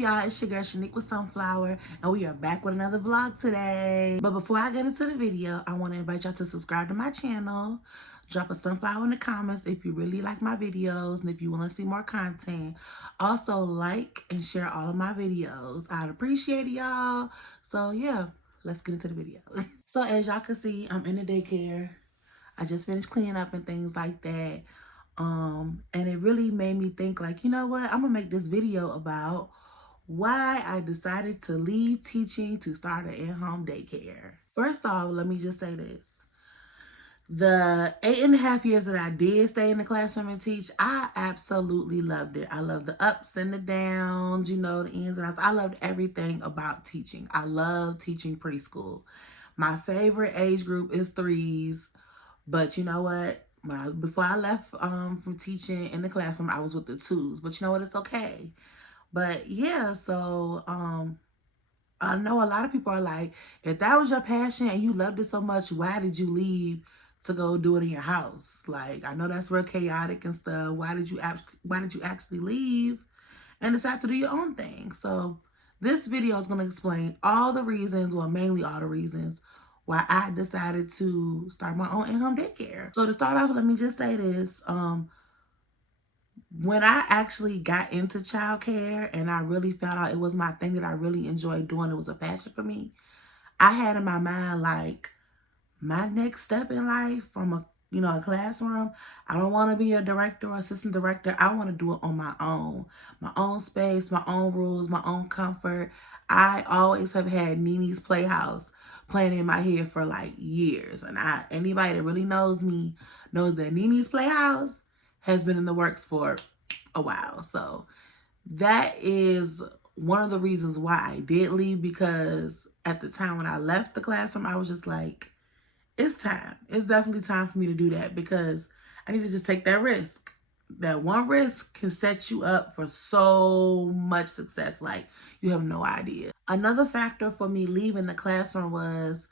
y'all? It's your girl Shaniqua Sunflower, and we are back with another vlog today. But before I get into the video, I want to invite y'all to subscribe to my channel. Drop a sunflower in the comments if you really like my videos and if you want to see more content. Also, like and share all of my videos. I'd appreciate it, y'all. So yeah, let's get into the video. So as y'all can see, I'm in the daycare. I just finished cleaning up and things like that. And it really made me think like, you know what? I'm gonna make this video about why I decided to leave teaching to start an in-home daycare. First off, let me just say this. The 8.5 years that I did stay in the classroom and teach, I absolutely loved it. I loved the ups and the downs, you know, the ins and outs. I loved everything about teaching. I love teaching preschool. My favorite age group is 3s. But you know what? Before I left from teaching in the classroom, I was with the 2s. But you know what? It's okay. But yeah, so I know a lot of people are like, if that was your passion and you loved it so much, why did you leave to go do it in your house? Like, I know that's real chaotic and stuff. Why did you actually leave and decide to do your own thing? So this video is going to explain all the reasons, well, mainly all the reasons why I decided to start my own in-home daycare. So to start off, let me just say this. When I actually got into childcare and I really found out it was my thing that I really enjoyed doing, it was a passion for me, I had in my mind, like, my next step in life from a classroom, I don't want to be a director or assistant director. I want to do it on my own space, my own rules, my own comfort. I always have had Nini's Playhouse playing in my head for like years. And anybody that really knows me knows that Nini's Playhouse has been in the works for a while. So that is one of the reasons why I did leave, because at the time when I left the classroom, I was just like, it's time. It's definitely time for me to do that, because I need to just take that risk. That one risk can set you up for so much success. Like, you have no idea. Another factor for me leaving the classroom was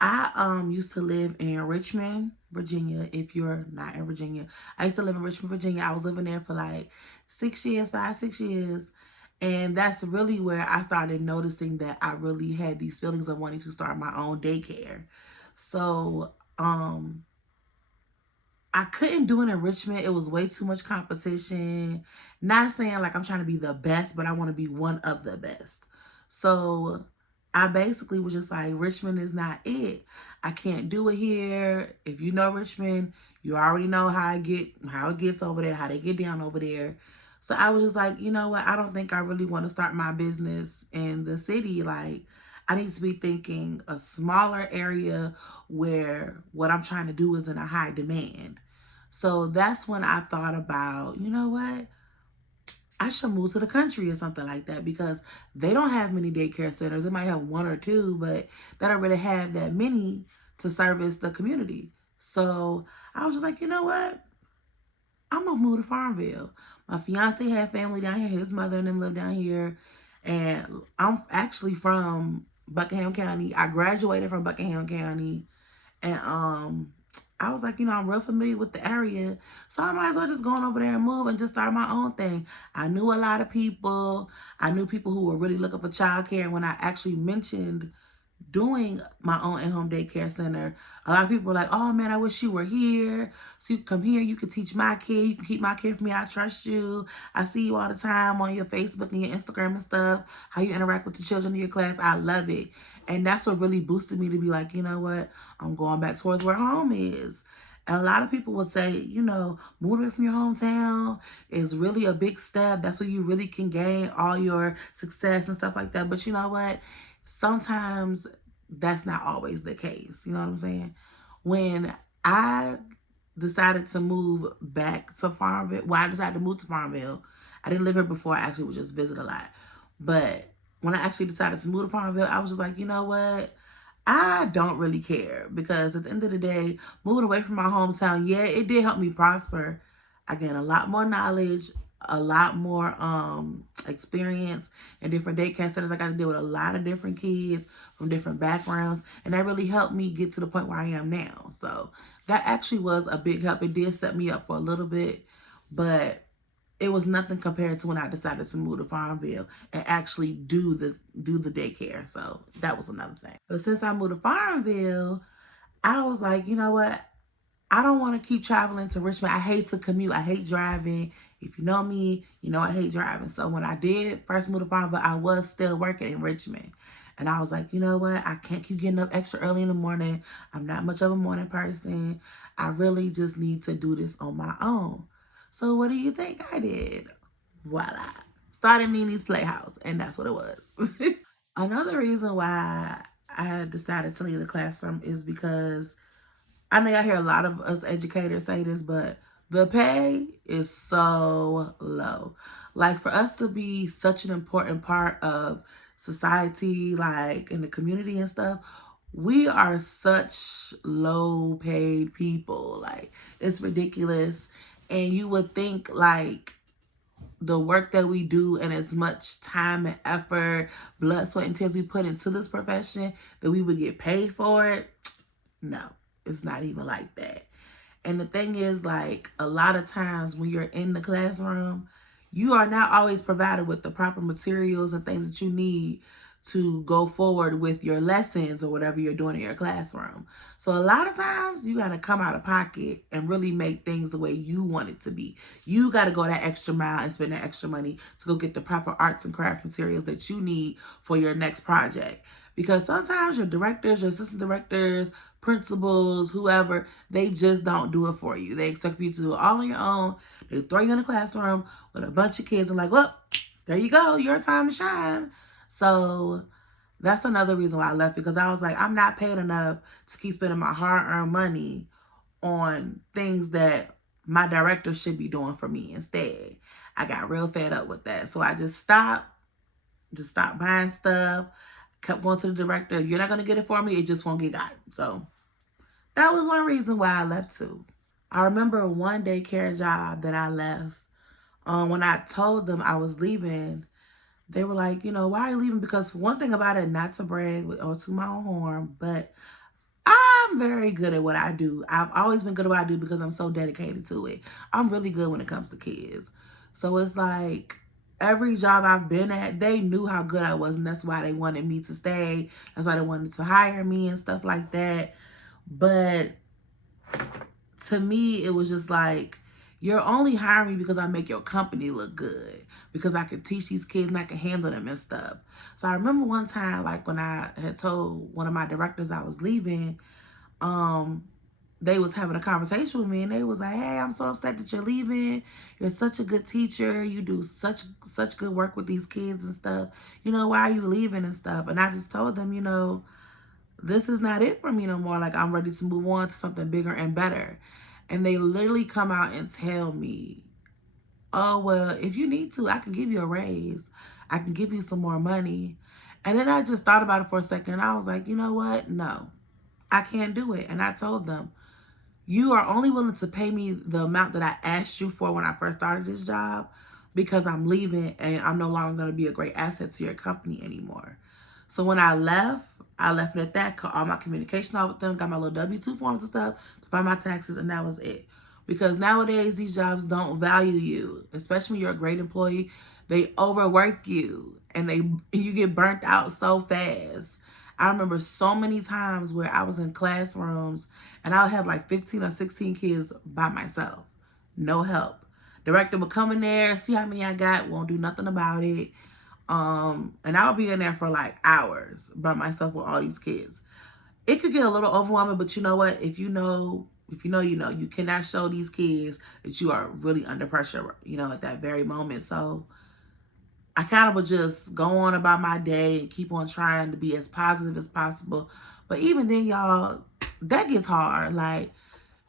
I used to live in Richmond, Virginia. If you're not in Virginia, I used to live in Richmond, Virginia. I was living there for like 6 years, 6 years. And that's really where I started noticing that I really had these feelings of wanting to start my own daycare. So, I couldn't do it in Richmond. It was way too much competition. Not saying like I'm trying to be the best, but I want to be one of the best. So I basically was just like, Richmond is not it. I can't do it here. If you know Richmond, you already know how it gets over there, how they get down over there. So I was just like, you know what? I don't think I really want to start my business in the city. Like, I need to be thinking a smaller area where what I'm trying to do is in a high demand. So that's when I thought about, you know what? I should move to the country or something like that, because they don't have many daycare centers. They might have one or two, but they don't really have that many to service the community. So I was just like, you know what? I'm gonna move to Farmville. My fiance had family down here. His mother and them live down here. And I'm actually from Buckingham County. I graduated from Buckingham County. And I was like, I'm real familiar with the area. So I might as well just go on over there and move and just start my own thing. I knew a lot of people. I knew people who were really looking for childcare. And when I actually mentioned doing my own in-home daycare center, a lot of people were like, oh man, I wish you were here. So you come here, you can teach my kid, you can keep my kid for me, I trust you. I see you all the time on your Facebook and your Instagram and stuff, how you interact with the children in your class. I love it. And that's what really boosted me to be like, you know what, I'm going back towards where home is. And a lot of people would say, moving from your hometown is really a big step. That's where you really can gain all your success and stuff like that. But you know what? Sometimes that's not always the case. You know what I'm saying? When I decided to move back to Farmville, I decided to move to Farmville. I didn't live here before. I actually would just visit a lot. But when I actually decided to move to Farmville, I was just like, you know what? I don't really care, because at the end of the day, moving away from my hometown, yeah, it did help me prosper. I gained a lot more knowledge, a lot more experience in different daycare centers. I got to deal with a lot of different kids from different backgrounds, and that really helped me get to the point where I am now. So that actually was a big help. It did set me up for a little bit, but it was nothing compared to when I decided to move to Farmville and actually do the daycare. So that was another thing. But since I moved to Farmville, I was like, you know what? I don't want to keep traveling to Richmond. I hate to commute. I hate driving. If you know me, you know I hate driving. So when I did first move to Farmville, I was still working in Richmond. And I was like, you know what? I can't keep getting up extra early in the morning. I'm not much of a morning person. I really just need to do this on my own. So what do you think I did? Voila. Started Nini's Playhouse. And that's what it was. Another reason why I decided to leave the classroom is because I know I hear a lot of us educators say this, but the pay is so low. Like for us to be such an important part of society, like in the community and stuff, we are such low paid people. Like it's ridiculous. And you would think like the work that we do and as much time and effort, blood, sweat, and tears we put into this profession that we would get paid for it. No, it's not even like that. And the thing is, like, a lot of times when you're in the classroom, you are not always provided with the proper materials and things that you need to go forward with your lessons or whatever you're doing in your classroom. So a lot of times you got to come out of pocket and really make things the way you want it to be. You got to go that extra mile and spend that extra money to go get the proper arts and craft materials that you need for your next project. Because sometimes your directors, your assistant directors, principals, whoever, they just don't do it for you. They expect you to do it all on your own. They throw you in a classroom with a bunch of kids and like, well, there you go, your time to shine. So that's another reason why I left, because I was like, I'm not paid enough to keep spending my hard-earned money on things that my director should be doing for me instead. I got real fed up with that. So I just stopped buying stuff, kept going to the director. If you're not going to get it for me, it just won't get got. So that was one reason why I left too. I remember one daycare job that I left. When I told them I was leaving, they were like, you know, why are you leaving? Because one thing about it, not to brag or to my own horn, but I'm very good at what I do. I've always been good at what I do because I'm so dedicated to it. I'm really good when it comes to kids. So it's like every job I've been at, they knew how good I was, and that's why they wanted me to stay. That's why they wanted to hire me and stuff like that. But to me, it was just like, you're only hiring me because I make your company look good, because I can teach these kids and I can handle them and stuff. So I remember one time, like when I had told one of my directors I was leaving, um, they was having a conversation with me and they was like, hey, I'm so upset that you're leaving. You're such a good teacher. You do such good work with these kids and stuff. You know, why are you leaving and stuff? And I just told them, you know, this is not it for me no more. Like, I'm ready to move on to something bigger and better. And they literally come out and tell me, oh, well, if you need to, I can give you a raise. I can give you some more money. And then I just thought about it for a second. And I was like, you know what? No, I can't do it. And I told them, you are only willing to pay me the amount that I asked you for when I first started this job, because I'm leaving and I'm no longer going to be a great asset to your company anymore. So when I left it at that. Cut all my communication off with them, got my little W-2 forms and stuff to file my taxes, and that was it. Because nowadays, these jobs don't value you, especially when you're a great employee. They overwork you, and you get burnt out so fast. I remember so many times where I was in classrooms and I would have like 15 or 16 kids by myself. No help. Director would come in there, see how many I got, won't do nothing about it. And I would be in there for like hours by myself with all these kids. It could get a little overwhelming, but you know what? You know, you cannot show these kids that you are really under pressure, you know, at that very moment. So I kind of would just go on about my day and keep on trying to be as positive as possible. But even then, y'all, that gets hard. Like,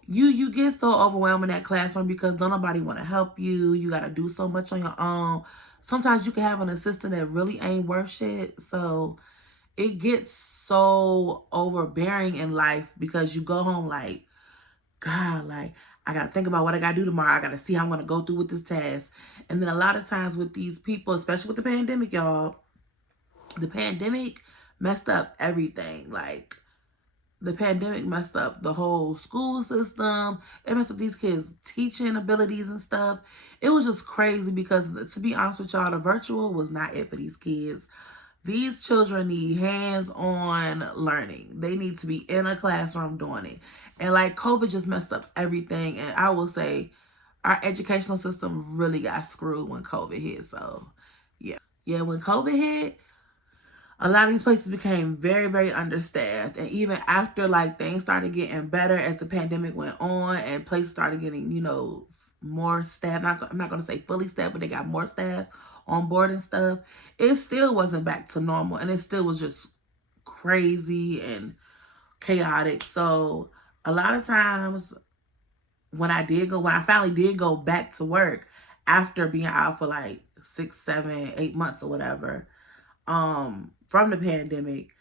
you get so overwhelmed in that classroom because don't nobody want to help you. You got to do so much on your own. Sometimes you can have an assistant that really ain't worth shit. So it gets so overbearing in life because you go home like, God, like, I got to think about what I got to do tomorrow. I got to see how I'm going to go through with this task. And then a lot of times with these people, especially with the pandemic, y'all, the pandemic messed up everything. Like, the pandemic messed up the whole school system. It messed up these kids' teaching abilities and stuff. It was just crazy because, to be honest with y'all, the virtual was not it for these kids. These children need hands-on learning. They need to be in a classroom doing it. And like COVID just messed up everything. And I will say our educational system really got screwed when COVID hit. So yeah. Yeah, when COVID hit, a lot of these places became very, very understaffed. And even after like things started getting better as the pandemic went on and places started getting, more staff. I'm not going to say fully staffed, but they got more staff on board and stuff. It still wasn't back to normal. And it still was just crazy and chaotic. So a lot of times when I finally did go back to work after being out for like 6, 7, 8 months or whatever, from the pandemic,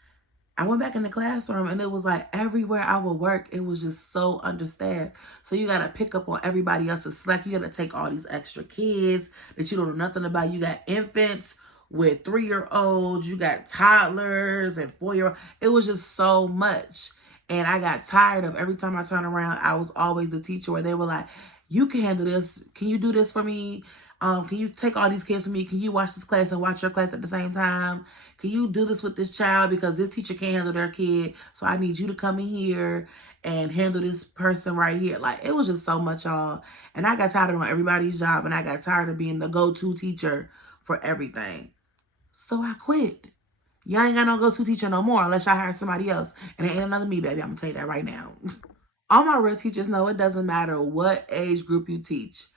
I went back in the classroom and it was like everywhere I would work, it was just so understaffed. So you got to pick up on everybody else's slack. You got to take all these extra kids that you don't know nothing about. You got infants with 3-year-olds, you got toddlers and 4-year-olds. It was just so much. And I got tired of every time I turned around, I was always the teacher where they were like, you can handle this. Can you do this for me? Can you take all these kids for me? Can you watch this class and watch your class at the same time? Can you do this with this child? Because this teacher can't handle their kid. So I need you to come in here and handle this person right here. Like, it was just so much, y'all. And I got tired of doing everybody's job. And I got tired of being the go-to teacher for everything. So I quit. Y'all ain't got no go-to teacher no more unless y'all hire somebody else. And it ain't another me, baby. I'm going to tell you that right now. All my real teachers know it doesn't matter what age group you teach.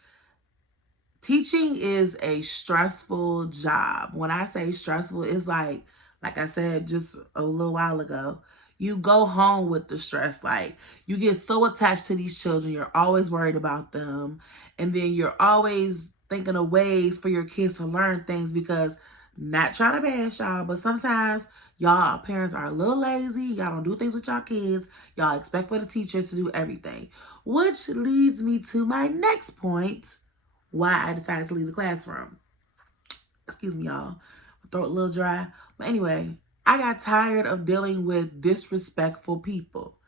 Teaching is a stressful job. When I say stressful, it's like I said just a little while ago, you go home with the stress. Like, you get so attached to these children, you're always worried about them. And then you're always thinking of ways for your kids to learn things because, not trying to bash y'all, but sometimes y'all parents are a little lazy. Y'all don't do things with y'all kids. Y'all expect for the teachers to do everything. Which leads me to my next point, why I decided to leave the classroom. Excuse me, y'all. My throat a little dry. But anyway, I got tired of dealing with disrespectful people.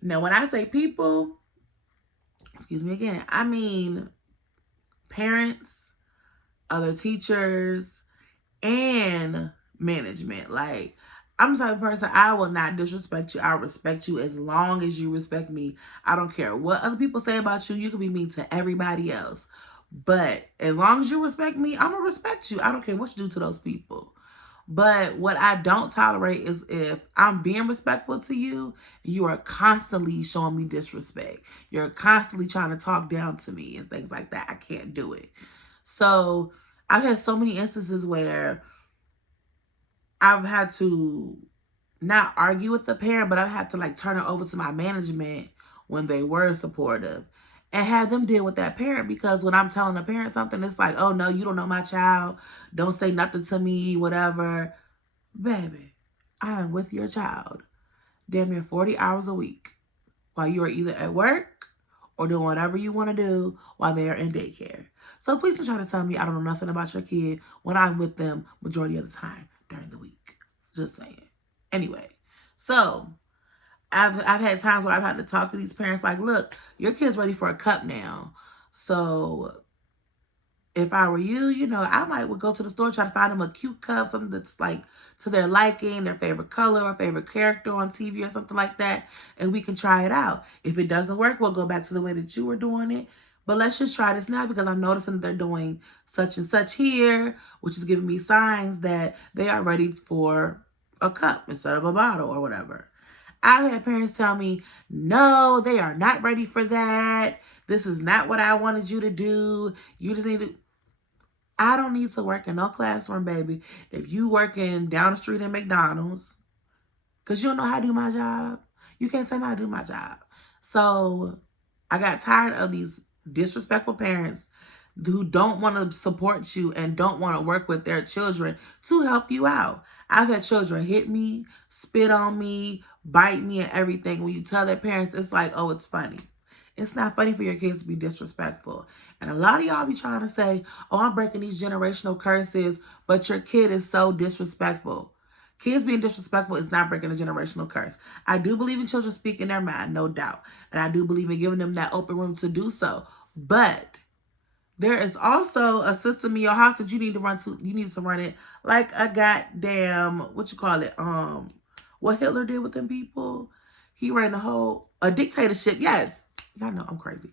Now, when I say people, excuse me again, I mean parents, other teachers, and management. Like, I'm the type of person, I will not disrespect you. I respect you as long as you respect me. I don't care what other people say about you. You can be mean to everybody else. But as long as you respect me, I'm going to respect you. I don't care what you do to those people. But what I don't tolerate is if I'm being respectful to you, you are constantly showing me disrespect. You're constantly trying to talk down to me and things like that. I can't do it. So I've had so many instances where I've had to not argue with the parent, but I've had to like turn it over to my management when they were supportive and have them deal with that parent, because when I'm telling the parent something, it's like, oh no, you don't know my child. Don't say nothing to me, whatever. Baby, I am with your child damn near 40 hours a week while you are either at work or doing whatever you want to do while they are in daycare. So please don't try to tell me I don't know nothing about your kid when I'm with them majority of the time during the week. Just saying. Anyway, so I've had times where I've had to talk to these parents like, look, your kid's ready for a cup now. So if I were you, I might would go to the store, try to find them a cute cup, something that's like to their liking, their favorite color or favorite character on TV or something like that, and we can try it out. If it doesn't work, we'll go back to the way that you were doing it. But let's just try this now because I'm noticing that they're doing such and such here, which is giving me signs that they are ready for a cup instead of a bottle or whatever. I've had parents tell me, no, they are not ready for that. This is not what I wanted you to do. You just need to. I don't need to work in no classroom, baby. If you working down the street in McDonald's, because you don't know how to do my job, you can't tell me how to do my job. So I got tired of these disrespectful parents who don't want to support you and don't want to work with their children to help you out. I've had children hit me, spit on me, bite me and everything. When you tell their parents, it's like, oh, it's funny. It's not funny for your kids to be disrespectful. And a lot of y'all be trying to say, oh, I'm breaking these generational curses, but your kid is so disrespectful. Kids being disrespectful is not breaking a generational curse. I do believe in children speaking their mind, no doubt. And I do believe in giving them that open room to do so. But there is also a system in your house that you need to run to. You need to run it like a goddamn, what you call it? What Hitler did with them people. He ran a dictatorship. Yes. Y'all know I'm crazy.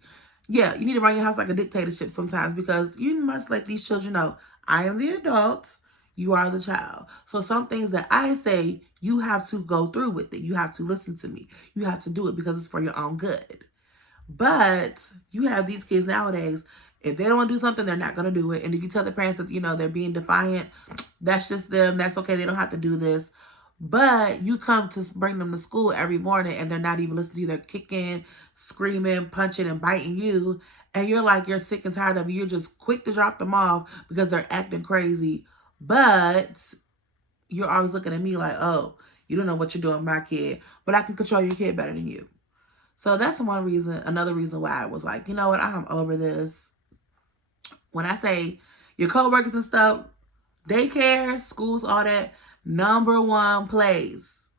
Yeah, you need to run your house like a dictatorship sometimes because you must let these children know, I am the adult, you are the child. So some things that I say, you have to go through with it. You have to listen to me. You have to do it because it's for your own good. But you have these kids nowadays, if they don't want to do something, they're not going to do it. And if you tell the parents that, they're being defiant, that's just them. That's okay. They don't have to do this. But you come to bring them to school every morning and they're not even listening to you. They're kicking, screaming, punching, and biting you. And you're like, you're sick and tired of it. You're just quick to drop them off because they're acting crazy. But you're always looking at me like, oh, you don't know what you're doing with my kid. But I can control your kid better than you. So that's another reason why I was like, you know what, I'm over this. When I say your coworkers and stuff, daycare, schools, all that, number one place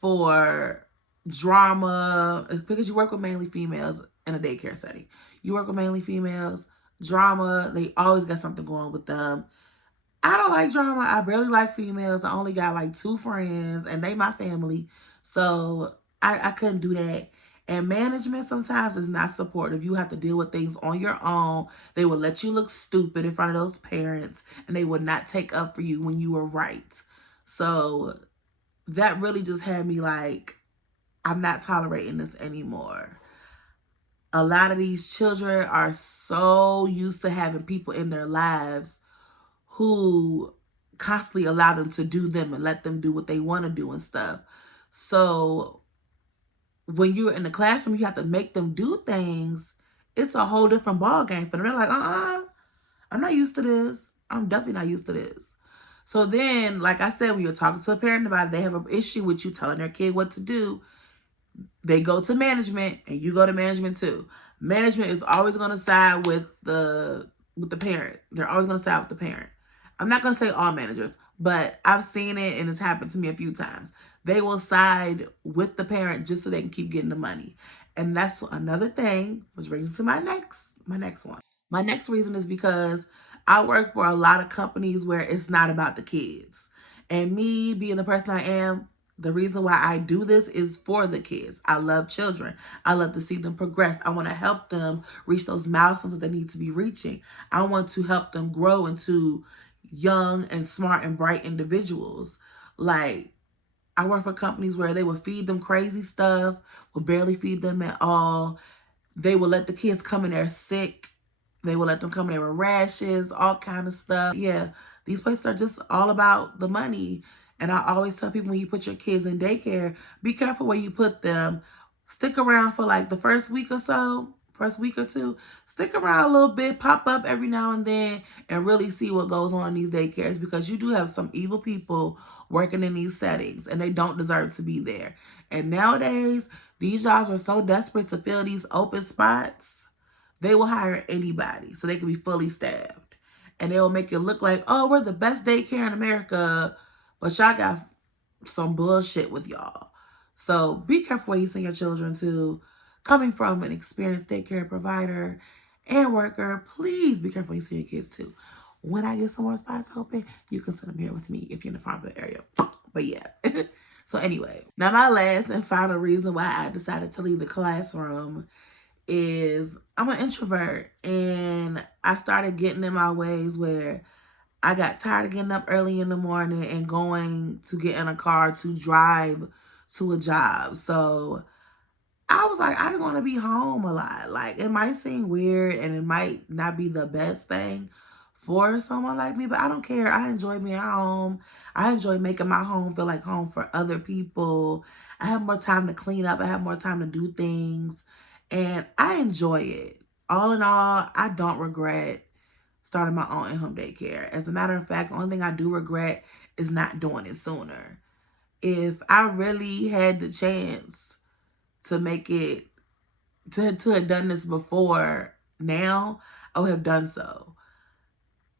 for drama is because you work with mainly females in a daycare setting. You work with mainly females, drama, they always got something going with them. I don't like drama. I barely like females. I only got like 2 friends and they my family. So I couldn't do that. And management sometimes is not supportive. You have to deal with things on your own. They will let you look stupid in front of those parents and they will not take up for you when you were right. So that really just had me like, I'm not tolerating this anymore. A lot of these children are so used to having people in their lives who constantly allow them to do them and let them do what they want to do and stuff. So when you're in the classroom, you have to make them do things. It's a whole different ball game for them. They're like, I'm not used to this. I'm definitely not used to this. So then, like I said, when you're talking to a parent about it, they have an issue with you telling their kid what to do. They go to management and you go to management too. Management is always going to side with the parent. They're always going to side with the parent. I'm not going to say all managers, but I've seen it and it's happened to me a few times. They will side with the parent just so they can keep getting the money. And that's another thing, which brings us to my next one. My next reason is because I work for a lot of companies where it's not about the kids. And me being the person I am, the reason why I do this is for the kids. I love children. I love to see them progress. I want to help them reach those milestones that they need to be reaching. I want to help them grow into young and smart and bright individuals. Like, I work for companies where they will feed them crazy stuff, will barely feed them at all. They will let the kids come in there sick. They will let them come in there with rashes, all kind of stuff. Yeah, these places are just all about the money. And I always tell people when you put your kids in daycare, be careful where you put them. Stick around for like the first week or so, first week or two. Stick around a little bit, pop up every now and then, and really see what goes on in these daycares because you do have some evil people working in these settings and they don't deserve to be there. And nowadays, these jobs are so desperate to fill these open spots, they will hire anybody so they can be fully staffed. And they will make it look like, oh, we're the best daycare in America, but y'all got some bullshit with y'all. So be careful where you send your children to. Coming from an experienced daycare provider and worker, please be careful where you send your kids to. When I get some more spots open, you can send them here with me if you're in the Farmville area. But yeah. So anyway, now my last and final reason why I decided to leave the classroom is I'm an introvert and I started getting in my ways where I got tired of getting up early in the morning and going to get in a car to drive to a job. So I was like, I just want to be home a lot. Like, it might seem weird and it might not be the best thing for someone like me, but I don't care. I enjoy being home. I enjoy making my home feel like home for other people. I have more time to clean up. I have more time to do things. And I enjoy it. All in all, I don't regret starting my own in-home daycare. As a matter of fact, the only thing I do regret is not doing it sooner. If I really had the chance to make it, to have done this before now, I would have done so.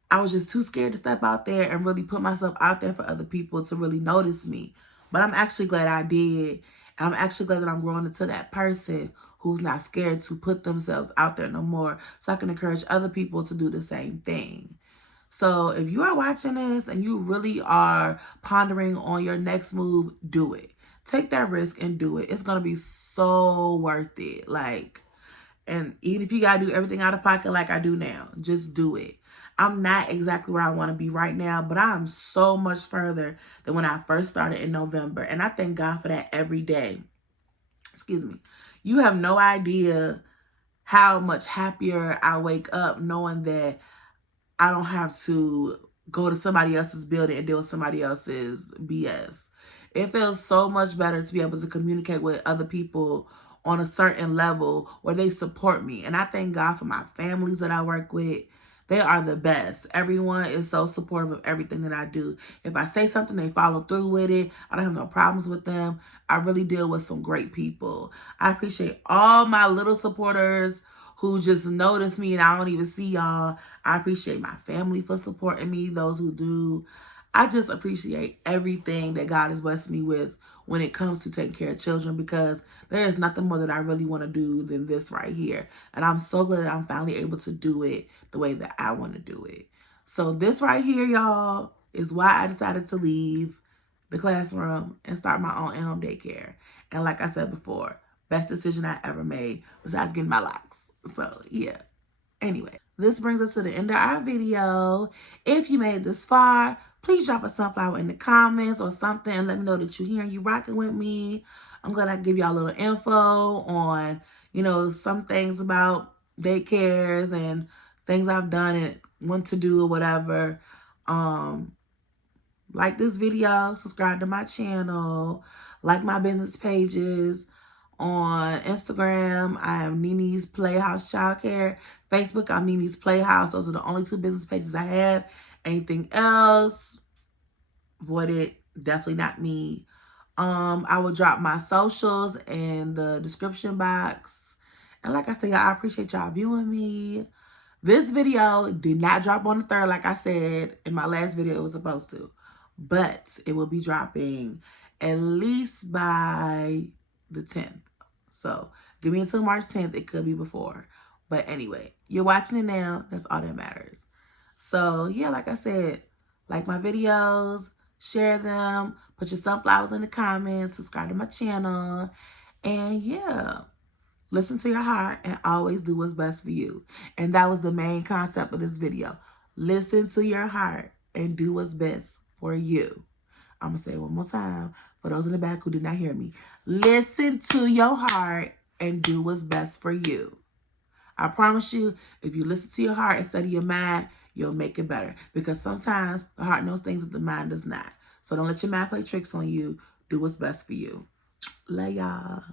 I was just too scared to step out there and really put myself out there for other people to really notice me. But I'm actually glad I did. And I'm actually glad that I'm growing into that person who's not scared to put themselves out there no more, so I can encourage other people to do the same thing. So if you are watching this and you really are pondering on your next move, do it. Take that risk and do it. It's going to be so worth it. Like, and even if you got to do everything out of pocket like I do now, just do it. I'm not exactly where I want to be right now, but I'm so much further than when I first started in November. And I thank God for that every day. Excuse me. You have no idea how much happier I wake up knowing that I don't have to go to somebody else's building and deal with somebody else's BS. It feels so much better to be able to communicate with other people on a certain level where they support me. And I thank God for my families that I work with. They are the best. Everyone is so supportive of everything that I do. If I say something, they follow through with it. I don't have no problems with them. I really deal with some great people. I appreciate all my little supporters who just notice me and I don't even see y'all. I appreciate my family for supporting me, those who do. I just appreciate everything that God has blessed me with when it comes to taking care of children, because there is nothing more that I really want to do than this right here. And I'm so glad that I'm finally able to do it the way that I want to do it. So this right here, y'all, is why I decided to leave the classroom and start my own in-home daycare. And like I said before, best decision I ever made besides getting my locks. So yeah. Anyway, this brings us to the end of our video. If you made this far, please drop a sunflower in the comments or something and let me know that you're here and you rocking with me. I'm glad I can give y'all a little info on, some things about daycares and things I've done and want to do or whatever. Like this video, subscribe to my channel, like my business pages. On Instagram, I am Nini's Playhouse Childcare. Facebook, I'm Nini's Playhouse. Those are the only two business pages I have. Anything else, avoid it. Definitely not me. I will drop my socials in the description box. And like I said, y'all, I appreciate y'all viewing me. This video did not drop on the 3rd, like I said in my last video it was supposed to. But it will be dropping at least by the 10th. So give me until March 10th. It could be before. But anyway, you're watching it now. That's all that matters. So yeah, like I said, like my videos, share them, put your sunflowers in the comments, subscribe to my channel. And yeah, listen to your heart and always do what's best for you. And that was the main concept of this video. Listen to your heart and do what's best for you. I'm going to say it one more time for those in the back who did not hear me. Listen to your heart and do what's best for you. I promise you, if you listen to your heart instead of your mind, you'll make it better. Because sometimes the heart knows things that the mind does not. So don't let your mind play tricks on you. Do what's best for you. Love y'all.